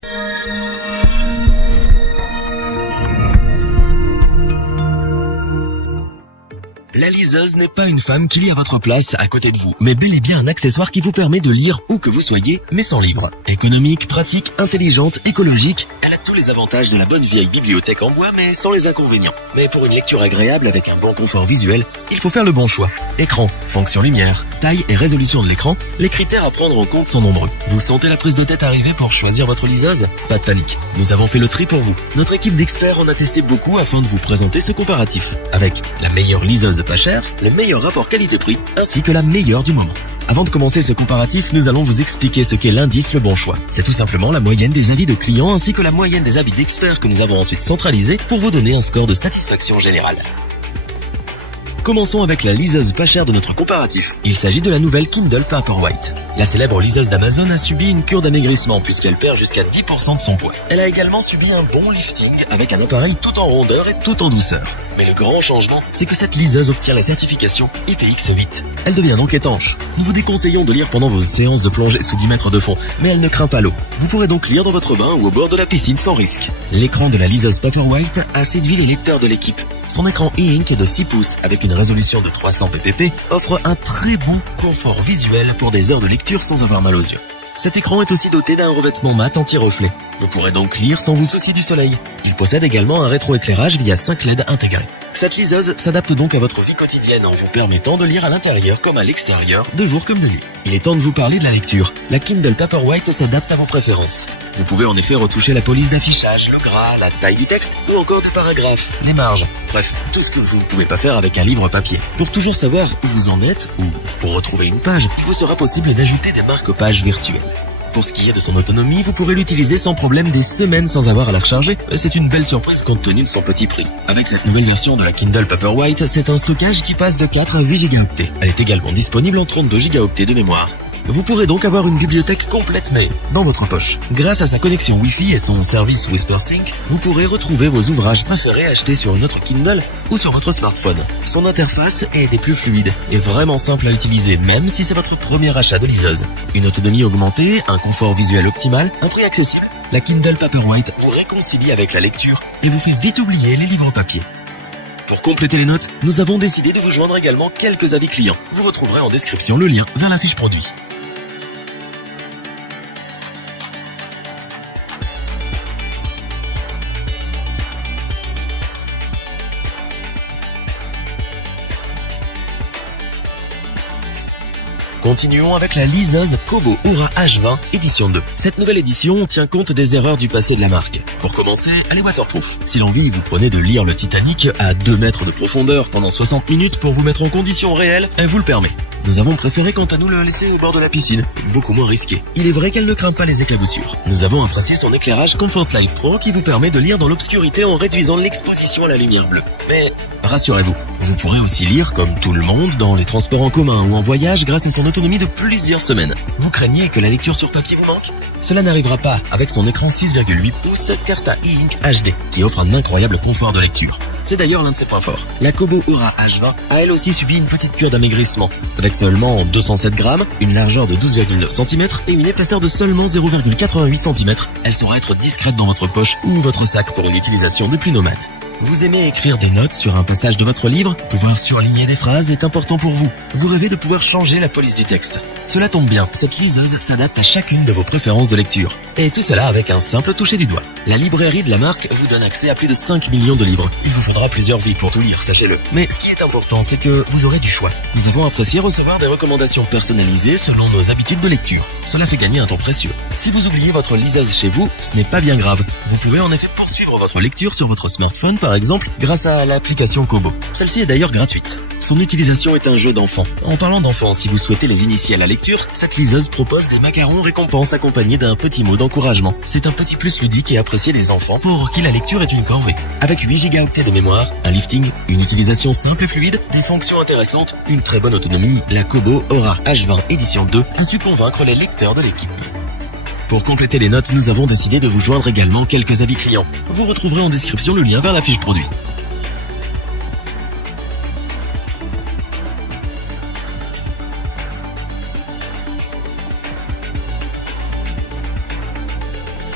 La liseuse n'est pas une femme qui lit à votre place à côté de vous, mais bel et bien un accessoire qui vous permet de lire où que vous soyez, mais sans livre. Économique, pratique, intelligente, écologique, elle a tous les avantages de la bonne vieille bibliothèque en bois, mais sans les inconvénients. Mais pour une lecture agréable avec un bon confort visuel, il faut faire le bon choix. Écran, fonction lumière, taille et résolution de l'écran, les critères à prendre en compte sont nombreux. Vous sentez la prise de tête arriver pour choisir votre liseuse? Pas de panique, nous avons fait le tri pour vous. Notre équipe d'experts en a testé beaucoup afin de vous présenter ce comparatif, avec la meilleure liseuse pas chère, le meilleur rapport qualité-prix, ainsi que la meilleure du moment. Avant de commencer ce comparatif, nous allons vous expliquer ce qu'est l'indice Le Bon Choix. C'est tout simplement la moyenne des avis de clients ainsi que la moyenne des avis d'experts que nous avons ensuite centralisés pour vous donner un score de satisfaction générale. Commençons avec la liseuse pas chère de notre comparatif. Il s'agit de la nouvelle Kindle Paperwhite. La célèbre liseuse d'Amazon a subi une cure d'amaigrissement puisqu'elle perd jusqu'à 10% de son poids. Elle a également subi un bon lifting avec un appareil tout en rondeur et tout en douceur. Mais le grand changement, c'est que cette liseuse obtient la certification IPX8. Elle devient donc étanche. Nous vous déconseillons de lire pendant vos séances de plongée sous 10 mètres de fond, mais elle ne craint pas l'eau. Vous pourrez donc lire dans votre bain ou au bord de la piscine sans risque. L'écran de la liseuse Paperwhite a séduit les lecteurs de l'équipe. Son écran e-ink de 6 pouces avec une résolution de 300 ppp offre un très bon confort visuel pour des heures de lecture sans avoir mal aux yeux. Cet écran est aussi doté d'un revêtement mat anti-reflet. Vous pourrez donc lire sans vous soucier du soleil. Il possède également un rétroéclairage via 5 LED intégrés. Cette liseuse s'adapte donc à votre vie quotidienne en vous permettant de lire à l'intérieur comme à l'extérieur, de jour comme de nuit. Il est temps de vous parler de la lecture. La Kindle Paperwhite s'adapte à vos préférences. Vous pouvez en effet retoucher la police d'affichage, le gras, la taille du texte ou encore des paragraphes, les marges. Bref, tout ce que vous ne pouvez pas faire avec un livre papier. Pour toujours savoir où vous en êtes ou pour retrouver une page, il vous sera possible d'ajouter des marque-pages virtuelles. Pour ce qui est de son autonomie, vous pourrez l'utiliser sans problème des semaines sans avoir à la recharger. C'est une belle surprise compte tenu de son petit prix. Avec cette nouvelle version de la Kindle Paperwhite, c'est un stockage qui passe de 4 à 8 Go. Elle est également disponible en 32 Go de mémoire. Vous pourrez donc avoir une bibliothèque complète mais dans votre poche. Grâce à sa connexion Wi-Fi et son service WhisperSync, vous pourrez retrouver vos ouvrages préférés achetés sur une autre Kindle ou sur votre smartphone. Son interface est des plus fluides et vraiment simple à utiliser même si c'est votre premier achat de liseuse. Une autonomie augmentée, un confort visuel optimal, un prix accessible. La Kindle Paperwhite vous réconcilie avec la lecture et vous fait vite oublier les livres papier. Pour compléter les notes, nous avons décidé de vous joindre également quelques avis clients. Vous retrouverez en description le lien vers la fiche produit. Continuons avec la liseuse Kobo Oura H20 édition 2. Cette nouvelle édition tient compte des erreurs du passé de la marque. Pour commencer, elle est waterproof. Si l'envie vous prenait de lire le Titanic à 2 mètres de profondeur pendant 60 minutes pour vous mettre en conditions réelles, elle vous le permet. Nous avons préféré quant à nous le laisser au bord de la piscine, beaucoup moins risqué. Il est vrai qu'elle ne craint pas les éclaboussures. Nous avons apprécié son éclairage Comfort Light Pro qui vous permet de lire dans l'obscurité en réduisant l'exposition à la lumière bleue. Mais rassurez-vous, vous pourrez aussi lire comme tout le monde dans les transports en commun ou en voyage grâce à son autonomie de plusieurs semaines. Vous craignez que la lecture sur papier vous manque? Cela n'arrivera pas avec son écran 6,8 pouces Carta e-ink HD qui offre un incroyable confort de lecture. C'est d'ailleurs l'un de ses points forts. La Kobo Oura H20 a elle aussi subi une petite cure d'amaigrissement. Avec seulement 207 grammes, une largeur de 12,9 cm et une épaisseur de seulement 0,88 cm, elle saura être discrète dans votre poche ou votre sac pour une utilisation de plus nomade. Vous aimez écrire des notes sur un passage de votre livre? Pouvoir surligner des phrases est important pour vous. Vous rêvez de pouvoir changer la police du texte. Cela tombe bien, cette liseuse s'adapte à chacune de vos préférences de lecture. Et tout cela avec un simple toucher du doigt. La librairie de la marque vous donne accès à plus de 5 millions de livres. Il vous faudra plusieurs vies pour tout lire, sachez-le. Mais ce qui est important, c'est que vous aurez du choix. Nous avons apprécié recevoir des recommandations personnalisées selon nos habitudes de lecture. Cela fait gagner un temps précieux. Si vous oubliez votre liseuse chez vous, ce n'est pas bien grave. Vous pouvez en effet poursuivre votre lecture sur votre smartphone par exemple grâce à l'application Kobo. Celle-ci est d'ailleurs gratuite. Son utilisation est un jeu d'enfant. En parlant d'enfants, si vous souhaitez les initier à la lecture, cette liseuse propose des macarons récompenses accompagnés d'un petit mot d'encouragement. C'est un petit plus ludique et apprécié des enfants pour qui la lecture est une corvée. Avec 8 Go de mémoire, un lifting, une utilisation simple et fluide, des fonctions intéressantes, une très bonne autonomie, la Kobo Oura H20 édition 2 a su convaincre les lecteurs de l'équipe. Pour compléter les notes, nous avons décidé de vous joindre également quelques avis clients. Vous retrouverez en description le lien vers la fiche produit.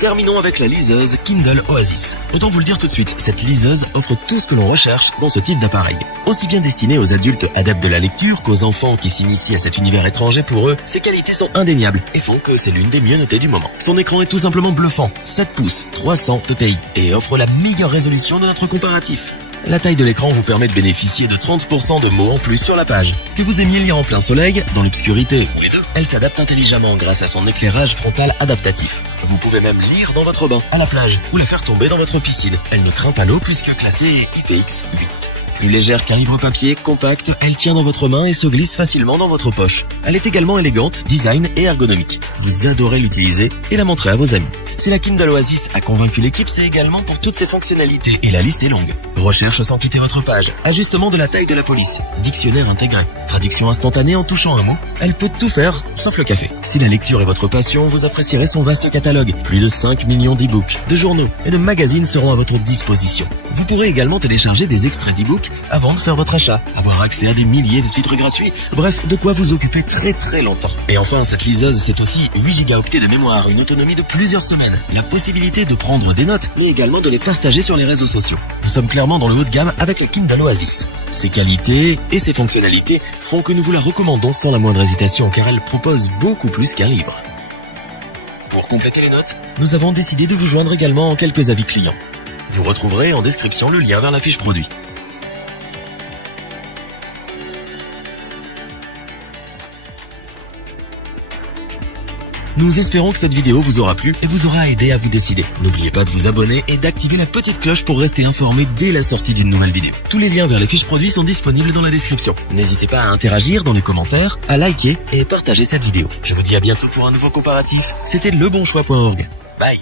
Terminons avec la liseuse Kindle Oasis. Autant vous le dire tout de suite, cette liseuse offre tout ce que l'on recherche dans ce type d'appareil. Aussi bien destinée aux adultes adeptes de la lecture qu'aux enfants qui s'initient à cet univers étranger, pour eux, ses qualités sont indéniables et font que c'est l'une des mieux notées du moment. Son écran est tout simplement bluffant, 7 pouces, 300 ppi, et offre la meilleure résolution de notre comparatif. La taille de l'écran vous permet de bénéficier de 30% de mots en plus sur la page. Que vous aimiez lire en plein soleil, dans l'obscurité ou les deux, elle s'adapte intelligemment grâce à son éclairage frontal adaptatif. Vous pouvez même lire dans votre bain, à la plage, ou la faire tomber dans votre piscine. Elle ne craint pas l'eau puisque classée IPX8. Plus légère qu'un livre papier, compacte, elle tient dans votre main et se glisse facilement dans votre poche. Elle est également élégante, design et ergonomique. Vous adorez l'utiliser et la montrer à vos amis. Si la Kindle Oasis a convaincu l'équipe, c'est également pour toutes ses fonctionnalités, et la liste est longue. Recherche sans quitter votre page, ajustement de la taille de la police, dictionnaire intégré, traduction instantanée en touchant un mot, elle peut tout faire, sauf le café. Si la lecture est votre passion, vous apprécierez son vaste catalogue. Plus de 5 millions d'e-books, de journaux et de magazines seront à votre disposition. Vous pourrez également télécharger des extraits d'e-books avant de faire votre achat, avoir accès à des milliers de titres gratuits, bref, de quoi vous occuper très longtemps. Et enfin, cette liseuse, c'est aussi 8 Go de mémoire, une autonomie de plusieurs semaines, la possibilité de prendre des notes, mais également de les partager sur les réseaux sociaux. Nous sommes clairement dans le haut de gamme avec la Kindle Oasis. Ses qualités et ses fonctionnalités font que nous vous la recommandons sans la moindre hésitation, car elle propose beaucoup plus qu'un livre. Pour compléter les notes, nous avons décidé de vous joindre également en quelques avis clients. Vous retrouverez en description le lien vers la fiche produit. Nous espérons que cette vidéo vous aura plu et vous aura aidé à vous décider. N'oubliez pas de vous abonner et d'activer la petite cloche pour rester informé dès la sortie d'une nouvelle vidéo. Tous les liens vers les fiches produits sont disponibles dans la description. N'hésitez pas à interagir dans les commentaires, à liker et partager cette vidéo. Je vous dis à bientôt pour un nouveau comparatif. C'était lebonchoix.org. Bye.